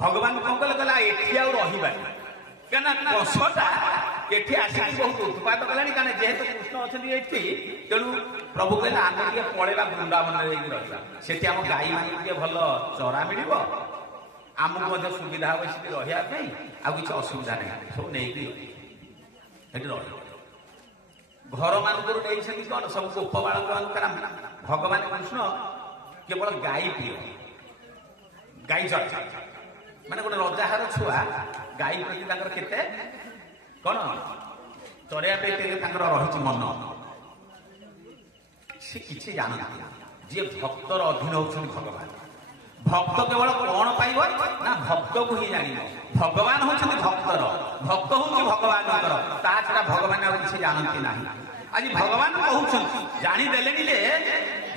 भगवान कौन कले कहला एठी आ रहिबा केना कषटा एठी आसी बहुत उत्पाद कलानी कारण जेहेतु कृष्ण अछंती एठी तेणु प्रभु कहला आमे के पळेबा वृंदावन रे रहिबा सेठी हम गाई मानी के भल चरा मिलिबो आमको मध्य सुविधा हो सेठी रहिया पई आ किछ असुविधा नै सब नै कि एठी रहि घर मानकर नहीं कौन सब गोप बालक भगवान कृष्ण केवल गाई प्रिय गाई माने गोटे रजार छुआ गाई प्रति केते कौन चढ़िया रही मन सी किसी जानती जी भक्तर अधीन होती भगवान भक्त केवल कौन पाइब ना भक्त को ही जान भगवान होती भक्तर भक्त हूँ भगवान ता छड़ा भगवान आ किसी जानती ना आज भगवान कहते जानीदेले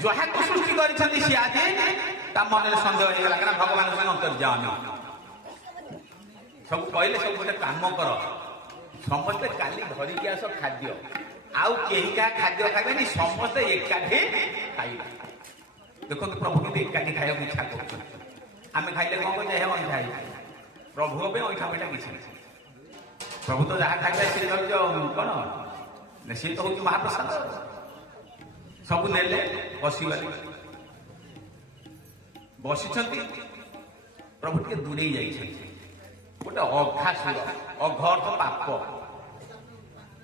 जहाँ को सृष्टि कर सी आज मन में सन्देह होगा क्या भगवान से अंतर्जामी सब कहले सब गोटे काम कर समस्ते काली धरिकी आस खाद्य आउ कहीं क्या खाद्य खाइबे समस्ते एकाठी खाइबा देखो प्रभु कि एकाठी खाया इच्छा करें खाइले कौन कर अंठा प्रभु अंठा पैठा किसी प्रभु तो जहाँ खाइबे सी कौन सी तो हूँ महाप्रसाद सब नेले बसगले बसी प्रभु टे दूरे जाइए गोटे अघासुर अघ अर्थ पाप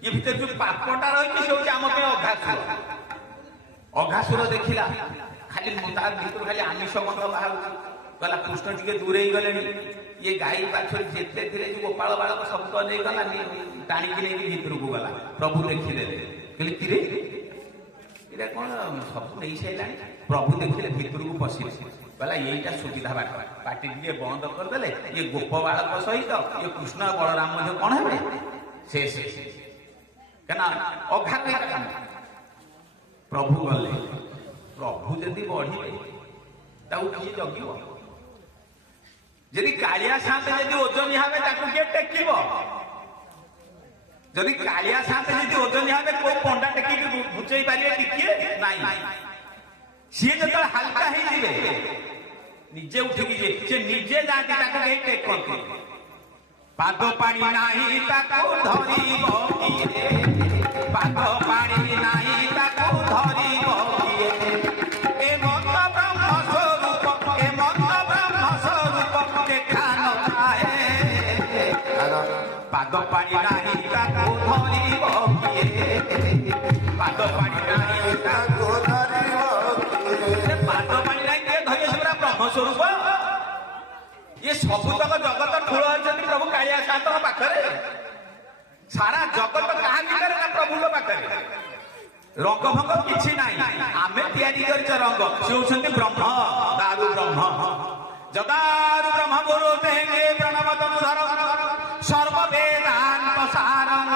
ये भितर जो पापटा रही से हूँ आम अघासुर अघासुर देखला खाली तार भर खाली आमिष गंध बाहर गला कृष्ण टी दूरे गले ये गाई बाछुरी जिते थे जो गोपाल बालक सब तो नहीं गला टाणिकी नहीं भितर को गला प्रभु देखिले कहले किरे इरा कौन सब नहीं सारा प्रभु देखिले भितर को पशिले कहला यहीटा सुविधा बाट पार्टी टे बंद करदे ये गोप बालक सहित ये कृष्ण बलराम कौन है से क्या अघात काम प्रभु गले प्रभु जदि बढ़े किए जगिब जदि कालिया साथे जदि ओजन हे किए टेक जदि कालिया साथे जदि ओजन हे कोई पंडा टेक घुचई पारे टिके ना सी जो हालका हो निजे उठिकी जे निजे जाती कहीं टेक करते पाद पानी नाही ताको धरिबो किए पाद पानी नाही ताको धरिबो किए ए मत ब्रह्म स्वरूप ए मत ब्रह्म स्वरूप देखा न पाए पाद पानी नाही ताको धरिबो किए पाद पानी नाही ताको धरिबो किए पाद पानी नाही के धरिए से ब्रह्म स्वरूप ये सबुतक जगत ठूल होती प्रभु कालिया साधन पाखे सारा जगत क्या भितर ना प्रभु पाखे रंग भंग किसी ना आम या रंग सी हूँ ब्रह्म दारु ब्रह्म जदारु ब्रह्म गुरु प्रणव तनुधर सर्ववेदांत सारं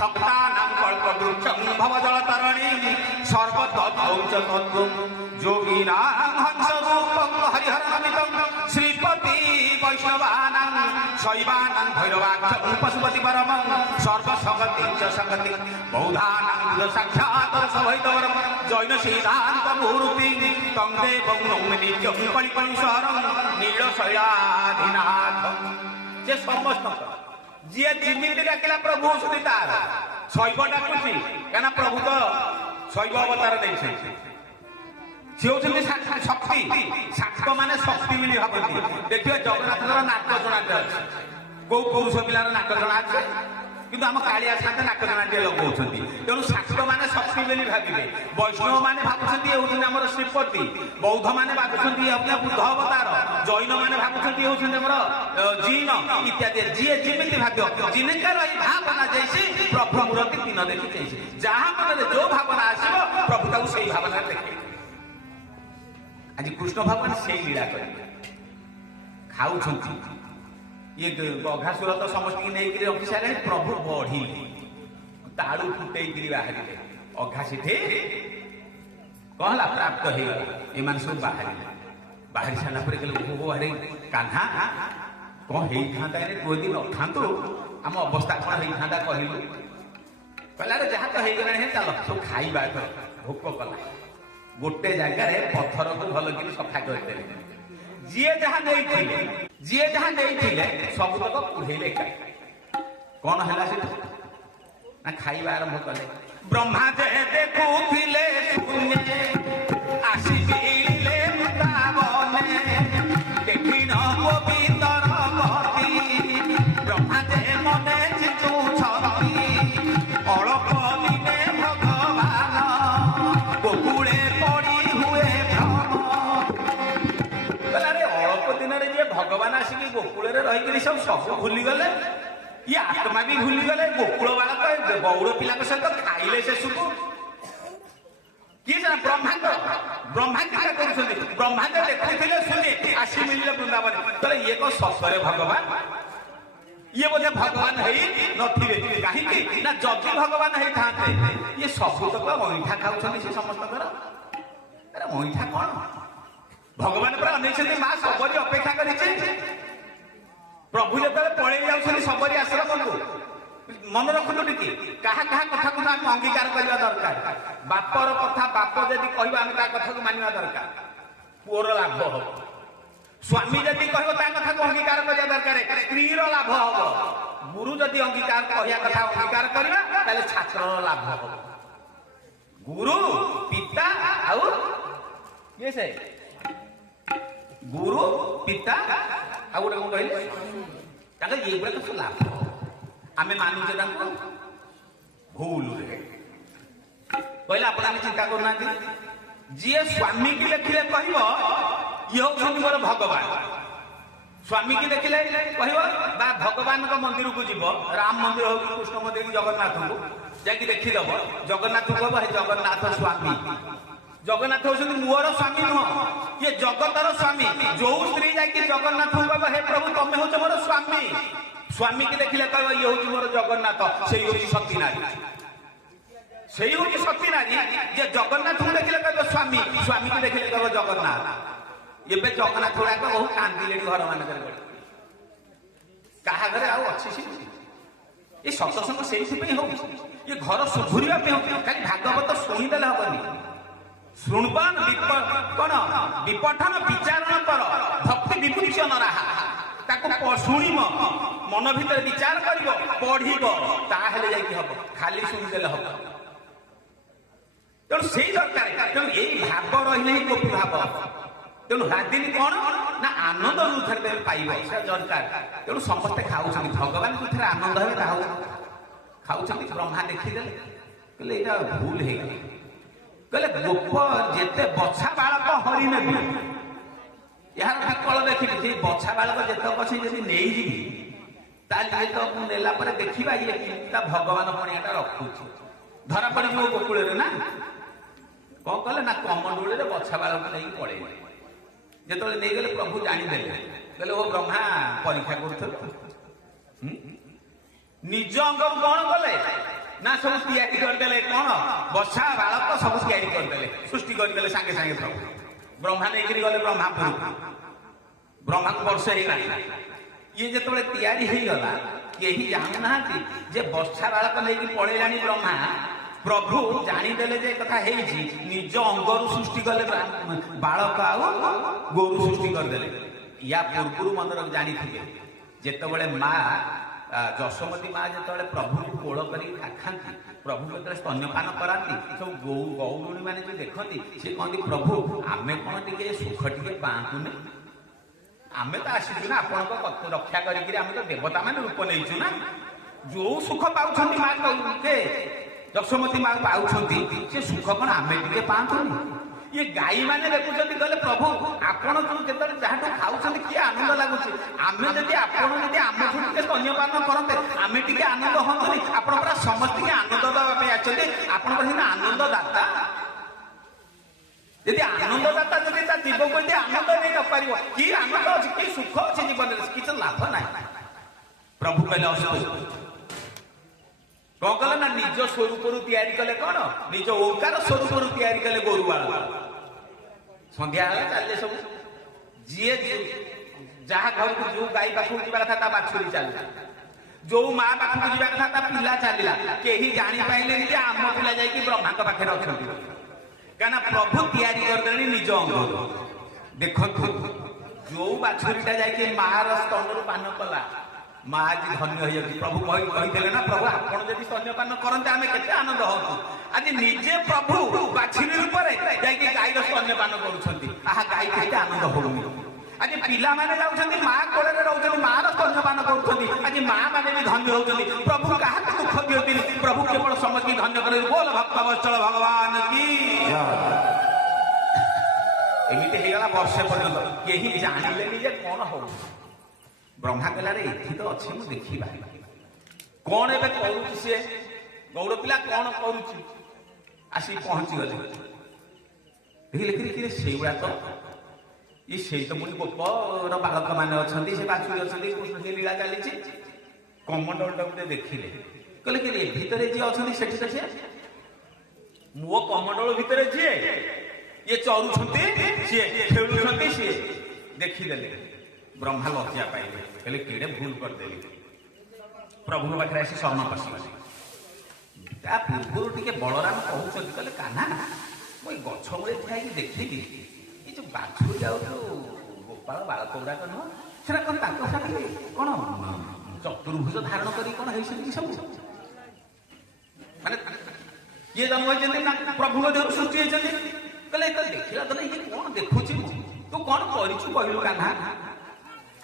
भक्तानां कल्पवृक्षं भवजल तरणि सर्वतद्भौच तत्त्वं योगिनां हंसरूपं हरिहरनमितं श्रीपति वैष्णवानां शैवानां भैरवाख्यं पशुपति परमं सर्वसंगतिं च संगतिं बौद्धानां साक्षात् सवैतवरं जैन सिद्धान्त मूर्तिं तं देवं नौमि नित्यं कलिकलिशहरं नीलशैलाधिनाथं जे समस्त जी जिमिति डाकिला प्रभु सुधी तार शैव डाकुची क्या प्रभु तो शैव अवतार नहीं सी हूँ शक्ति शाक्त माने शक्ति मिली भावती देखिए जगन्नाथ नाक जनाटे अच्छे कौ पुरुष पिलार नाक जना अच्छे किंतु आम कालिया साथे नाक जनाटे लगाउछंती तेणु शाक्त माने शक्ति बोली भाविबे वैष्णव माने भावुछंती ये हूँ आमर श्रीपति बौद्ध माने भावुछंती ये बुद्ध अवतार जैन माने भावुछंती हूँ आमर जीन इत्यादि जी जिमिति भाग्य जिनकर भावना जैसे प्रभु मूर्ति दिन देखी जैसे जहाँ मन जो भावना आसो प्रभु ताकू से भावना देखे आज कृष्ण भगवान से लीला करेंगे खाऊ ये अघासुर तो समस्त नहीं रखी सारे प्रभु बढ़ी ताड़ू फुटे बाहर अघा से कहला प्राप्त हो सब बाहर सारा बाहर कान्हा कौन होता दो दिन अखातु आम अवस्था कौन होता कहलु कहला जहाँ तो हो चल सब खाइबा भोक कला गोटे जगार पत्थर को भल कि सफा करते जी जहाँ नहीं ଯିଏ ଯାହା ନେଇଥିଲେ ସବୁତକ କୁଢେଇଲେ ଏକାଠି। କଣ ହେଲା ସେଠୁ ନା ଖାଇବା ଆରମ୍ଭ କଲେ। ବ୍ରହ୍ମା ଯେ ଦେଖୁଥିଲେ ଶୂନ୍ୟ ଆସି ମିଳିଲେ ବୃନ୍ଦାବନେ ଦେଖିନ ଗୋବିନ୍ଦର ଗତି ବ୍ରହ୍ମା ଯେ ମନେ ଚିନ୍ତୁଛନ୍ତି ଅଳପ ଦିନେ ଭଗବାନ ଗୋକୁଳେ ପଡ଼ି ହୁଏ ଭ୍ରମ। କହିଲେ ଅଳପ ଦିନରେ ଯିଏ ଭଗବାନ ଆସିକି ଗୋକୁଳରେ ରହିକିରି ସବୁ ଭୁଲିଗଲେ, ଇଏ ଆତ୍ମା ବି ଭୁଲିଗଲେ, ଗୋକୁଳ ବାଳକ ଗୌଡ଼ ପିଲାଙ୍କ ସହିତ ଖାଇଲେ ଶେଷକୁ। କିଏ ଜାଣେ ବ୍ରହ୍ମା ଚିନ୍ତା କରୁଛନ୍ତି। ବ୍ରହ୍ମା ଯେ ଦେଖୁଥିଲେ ଶୁଣି ଆସି ମିଳିଲେ ବୃନ୍ଦାବନ। ତାହେଲେ ଇଏ କଣ ସତରେ ଭଗବାନ? ଇଏ ବୋଧେ ଭଗବାନ ହେଇ ନଥିବେ। କାହିଁକି ନା ଯଦି ଭଗବାନ ହେଇଥାନ୍ତେ ଇଏ ସବୁତକ ଅଇଁଠା ଖାଉଛନ୍ତି ସେ ସମସ୍ତଙ୍କର। ଆରେ ଅଇଁଠା କଣ? ଭଗବାନ ପୁରା ଅନେଇଛନ୍ତି, ମା ସବରି ଅପେକ୍ଷା କରିଛି। ପ୍ରଭୁ ଯେତେବେଳେ ପଳେଇ ଯାଉଛନ୍ତି ସବରି ଆଶ୍ରମକୁ, ମନେ ରଖନ୍ତୁ ଟିକେ କାହା କଥାକୁ ଆମେ ଅଙ୍ଗୀକାର କରିବା ଦରକାର। ବାପର କଥା ବାପ ଯଦି କହିବ ଆମେ ତା କଥାକୁ ମାନିବା ଦରକାର, ପୁଅର ଲାଭ ହବ। ସ୍ୱାମୀ ଯଦି କହିବ ତା କଥାକୁ ଅଙ୍ଗୀକାର କରିବା ଦରକାର, ସ୍ତ୍ରୀର ଲାଭ ହବ। ଗୁରୁ ଯଦି ଅଙ୍ଗୀକାର କହିବା କଥା ଅଙ୍ଗୀକାର କରିବା ତାହେଲେ ଛାତ୍ରର ଲାଭ ହବ। ଗୁରୁ ପିତା ଆଉ କିଏ ସେ? ଗୁରୁ ପିତା ଆଉ ଗୋଟେ କଣ କହିଲେ? ତାଙ୍କ ଏଇଗୁଡାକ ସବୁ ଲାଭ। ଆମେ ମାନୁଛେ ତାଙ୍କୁ ଭୁଲରେ। କହିଲେ ଆପଣ ଆମେ ଚିନ୍ତା କରୁନାହାନ୍ତି, ଯିଏ ସ୍ୱାମୀ କି ଦେଖିଲେ କହିବ ଇଏ ହଉଛନ୍ତି ମୋର ଭଗବାନ। ସ୍ୱାମୀ କି ଦେଖିଲେ କହିବ ବା ଭଗବାନଙ୍କ ମନ୍ଦିରକୁ ଯିବ, ରାମ ମନ୍ଦିର ହଉ କି କୃଷ୍ଣ ମନ୍ଦିର କି ଜଗନ୍ନାଥଙ୍କୁ ଯାଇକି ଦେଖିଦବ, ଜଗନ୍ନାଥଙ୍କୁ କହିବ ହେ ଜଗନ୍ନାଥ ସ୍ୱାମୀ। ଜଗନ୍ନାଥ ହଉଛନ୍ତି ମୋର ସ୍ୱାମୀ ନୁହଁ, ଇଏ ଜଗତର ସ୍ୱାମୀ। ଯୋଉ ସ୍ତ୍ରୀ ଯାଇକି ଜଗନ୍ନାଥଙ୍କୁ କହିବ ହେ ପ୍ରଭୁ ତମେ ହଉଛ ମୋର ସ୍ୱାମୀ, ସ୍ୱାମୀ କି ଦେଖିଲେ କହିବ ଇଏ ହଉଛି ମୋର ଜଗନ୍ନାଥ, ସେଇ ହଉଛି ସତୀ ନାରୀ। ସେଇ ହଉଛି ସତୀ ନାରୀ ଯେ ଜଗନ୍ନାଥଙ୍କୁ ଦେଖିଲେ କହିବ ସ୍ୱାମୀ, ସ୍ୱାମୀ କି ଦେଖିଲେ କହିବ ଜଗନ୍ନାଥ। ଏବେ ଜଗନ୍ନାଥ ଗୁଡାକ ବହୁ କାନ୍ଦିଲେଣି ଘର ମାନଙ୍କରେ। କାହା ଘରେ ଆଉ ଅଛି ସେମିତି? ଏ ସତ୍ସଙ୍ଗ ସେଇଥିପାଇଁ ହଉଛି, ଏ ଘର ସୁଧୁରିବା ପାଇଁ ହଉଛି। ଖାଲି ଭାଗବତ ଶୁଣିଦେଲେ ହବନି। ଶୃଣବାନ କଣ ବିପଠନ ବିଚାରଣ କର ଭକ୍ତି ବିଭୂଷଣ ରାହା। ତାକୁ ଶୁଣିବ, ମନ ଭିତରେ ବିଚାର କରିବ, ପଢିବ, ତାହେଲେ ଯାଇକି ହବ। ଖାଲି ଶୁଣିଦେଲେ ହବ। ତେଣୁ ସେଇ ଦରକାର। ତେଣୁ ଏଇ ଭାବ ରହିଲେ ହିଁ ଗୋପୀ ଭାବ। ତେଣୁ ରାଦିନୀ କଣ ନା ଆନନ୍ଦ ଯୋଉଥିରେ ପାଇବ ସେଟା ଦରକାର। ତେଣୁ ସମସ୍ତେ ଖାଉଛନ୍ତି, ଭଗବାନ ଯୋଉଥିରେ ଆନନ୍ଦ ହେବେ ତାହା ଖାଉଛନ୍ତି। ବ୍ରହ୍ମା ଦେଖିଦେଲେ, କହିଲେ ଏଇଟା ଭୁଲ ହେଇଗଲା। କହିଲେ ଗୋପ ଯେତେ ବଛା ବାଳକ ହରି ନେବି, ଏହାର ବିକଳ ଦେଖିବି। ଯେ ବଛା ବାଳକ ଯେତେକ ଅଛି ଯଦି ନେଇଯିବି, ତାହେଲେ ତ ମୁଁ ନେଲା ପରେ ଦେଖିବା ଇଏ ତା ଭଗବାନ ପଣିଆଟା ରଖୁଛି। ଧରା ପଡିଯିବ ଗୋକୁଳରେ ନା। କଣ କଲେ ନା କମଣ୍ଡଳରେ ବଛା ବାଳକ ନେଇକି ପଳେଇଲେ। ଯେତେବେଳେ ନେଇଗଲେ ପ୍ରଭୁ ଜାଣିଦେଲେ, କହିଲେ ଓ ବ୍ରହ୍ମା ପରୀକ୍ଷା କରୁଥିଲ। ନିଜ ଅଙ୍ଗକୁ କଣ କଲେ ନା ସବୁ ତିଆରି କରିଦେଲେ। କଣ ବଛା ବାଳକ ସବୁ ତିଆରି କରିଦେଲେ, ସୃଷ୍ଟି କରିଦେଲେ ସାଙ୍ଗେ ସାଙ୍ଗେ। ପ୍ରଭୁ ବ୍ରହ୍ମା ନେଇକରି ଗଲେ ବ୍ରହ୍ମାପୁରକୁ। ବ୍ରହ୍ମାକୁ ବର୍ଷ ହେଇଗଲା। ଇଏ ଯେତେବେଳେ ତିଆରି ହେଇଗଲା, କେହି ଜାଣୁନାହାନ୍ତି ଯେ ବଛା ବାଳକ ନେଇକି ପଳେଇଲାଣି ବ୍ରହ୍ମା। ପ୍ରଭୁ ଜାଣିଦେଲେ ଯେ କଥା ହେଇଛି, ନିଜ ଅଙ୍ଗରୁ ସୃଷ୍ଟି କଲେ ବାଳକ ଆଉ ଗୋରୁ ସୃଷ୍ଟି କରିଦେଲେ। ୟା ପୂର୍ବରୁ ମନ୍ଦିର ଜାଣିଥିଲେ, ଯେତେବେଳେ ମା ଯଶୋମତୀ ମା ଯେତେବେଳେ ପ୍ରଭୁଙ୍କୁ କୋଳ କରିକି ଖାଆନ୍ତି, ପ୍ରଭୁ ଯେତେବେଳେ ସ୍ତନ୍ୟପାନ କରାନ୍ତି, ସବୁ ଗୌରୁଣୀ ମାନେ ଯୋଉ ଦେଖନ୍ତି, ସେ କହନ୍ତି ପ୍ରଭୁ ଆମେ କଣ ଟିକେ ସୁଖ ଟିକେ ପାଆନ୍ତୁନି? ଆମେ ତ ଆସିଛୁ ନା ଆପଣଙ୍କ ରକ୍ଷା କରିକିରି, ଆମେ ତ ଦେବତା ମାନେ ରୂପ ନେଇଛୁ ନା। ଯୋଉ ସୁଖ ପାଉଛନ୍ତି ମା କହିଲେ ଯଶୋମତୀ ମା ପାଉଛନ୍ତି, ସେ ସୁଖ କଣ ଆମେ ଟିକେ ପାଆନ୍ତୁନି? ଇଏ ଗାଈ ମାନେ ଦେଖୁଛନ୍ତି, କହିଲେ ପ୍ରଭୁ ଆପଣ ଯୋଉ ଯେତେବେଳେ ଯାହାଠୁ ଖାଉଛନ୍ତି କିଏ ଆନନ୍ଦ ଲାଗୁଛି, ଆମେ ଯଦି ଆପଣ ଯଦି ଆମଠୁ ଟିକେ ସ୍ତନ୍ୟପାନ କରନ୍ତେ ଆମେ ଟିକେ ଆନନ୍ଦ ହୁଅନ୍ତୁନି? ଆପଣ ପୁରା ସମସ୍ତଙ୍କୁ ଆନନ୍ଦ ଦେବା ପାଇଁ ଆସିଛନ୍ତି, ଆପଣଙ୍କର ସିନା ଆନନ୍ଦ ଦାତା। ଯଦି ଆନନ୍ଦ ଦାତା ଯଦି ତା ଜୀବକୁ ଯଦି ଆନନ୍ଦ ନେଇ ନପାରିବ, କି ଆନନ୍ଦ ଅଛି, କି ସୁଖ ଅଛି ଜୀବନରେ, କିଛି ଲାଭ ନାହିଁ। ପ୍ରଭୁ କହିଲେ ଅସୁବିଧା କଣ କଲେ ନା ନିଜ ସ୍ୱରୂପରୁ ତିଆରି କଲେ। କଣ ନିଜ ଓଙ୍କାର ସ୍ୱରୂପରୁ ତିଆରି କଲେ ଗୋରୁ ବାଳକ। ସନ୍ଧ୍ୟା ହେଲା ଚାଲିଲେ ସବୁ, ଯିଏ ଯାହା ଘରକୁ ଯୋଉ ଗାଈ ପାଖକୁ ଯିବା କଥା ତା ବାଛୁରୀ ଚାଲିଲା, ଯୋଉ ମା ପାଖକୁ ଯିବା କଥା ତା ପିଲା ଚାଲିଲା। କେହି ଜାଣିପାରିଲେନି ଯେ ଆମ ପିଲା ଯାଇକି ବ୍ରହ୍ମାଙ୍କ ପାଖରେ ଅଛନ୍ତି, କାହିଁକିନା ପ୍ରଭୁ ତିଆରି କରିଦେଲେଣି ନିଜ ଅଙ୍ଗରୁ। ଦେଖନ୍ତୁ जो बाछुरीटा जाके मार स्तनरू पान कला माँ आज धन्य हो जाती प्रभु कही ना प्रभु आपड़ जब स्तन्यपान करते आम के आनंद हूँ आज निजे प्रभु बाछुरी रूप से गाईर स्तन्यपान करुँच गाई के आनंद होनी आज पिला माने जाउछन्ति माँ कोଳରେ रहउछन्ति माँ स्तन्यपान करुछन्ति आज माँ माने भी धन्य होउछन्ति प्रभु कहा दुख दियति प्रभु केवल समझी धन्य करे बोल भक्त वत्सल भगवान की एमिति हेगला वर्षे पर्यंत केही जानिलेनि जे कोन हो ब्रह्मा कहला रे एथि तो अछि मु देखिबा कोन एबे करूछि से गौड़ पिला कोन करूछि आसी पहुंची गले देखिले कि सेउडा तो ये से तो मुनि गोपर बालक मैंने अच्छा से बाछुरी अच्छा कृष्ण लीला चली कमंडल टा देखिले कहले कि भितर जी अच्छा से मो कमंडल भितर जी ये चरुंटे सी खेलुंट सी देखीदे ब्रह्मा लज्जा पाइले कहले केड़े भूल करदेली प्रभु पाखे आसी शरण पशिगले ता पूर्व टे बलराम कहते कहले कान्हा मुझे गछ मूले ठिया देखी ये जो बाछुरी आ गोपाल बालक गुड़ाक नुह से कौन चतुर्भुज धारण कर कौन सब माने ये जन्म होती प्रभु सृष्टि होती कहले देखला तो ये कौन देखुची तू कौन करू कहलु कान्हा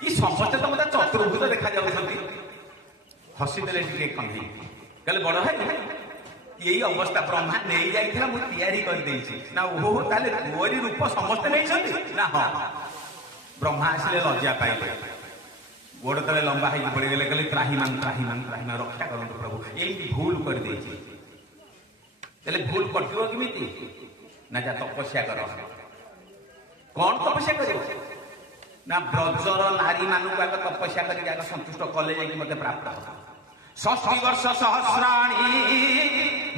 ये समस्ते तो मतलब चतुर्भुज देखा जाऊँगी हसीदे कंधी कहले बड़ भाई यही अवस्था ब्रह्मा नहीं जाइथिला मु तैयारी कर देछि ना ओहो ताले तोरी रूप समस्त नहीं छथि ना हां ब्रह्मा आसिले लज्जा पाइले गोड़ तले लंबा है पड़ गले कहले त्राहीमान रक्षा करंतु प्रभु एई भूल कर देछि तले भूल करथियो किमिति ना जा तपस्या कर कौन तपस्या करियो ना ब्रजर नारी मानु का तपस्या करी जाक संतुष्ट कले जाके मते प्राप्त हो 60 वर्ष सहस्राणी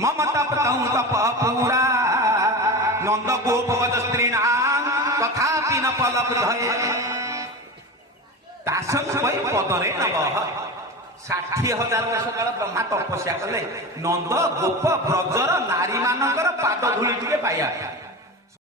मम तपतौ तप पूरा नंद गोपवद स्त्रीणा तथापि न फलप्रदये तासन वै पदरे नवः 60,000 वर्ष काल ब्रह्मा तपस्या कले नंद गोप ब्रजर नारी मानकर पाद धूଳି टिके पाया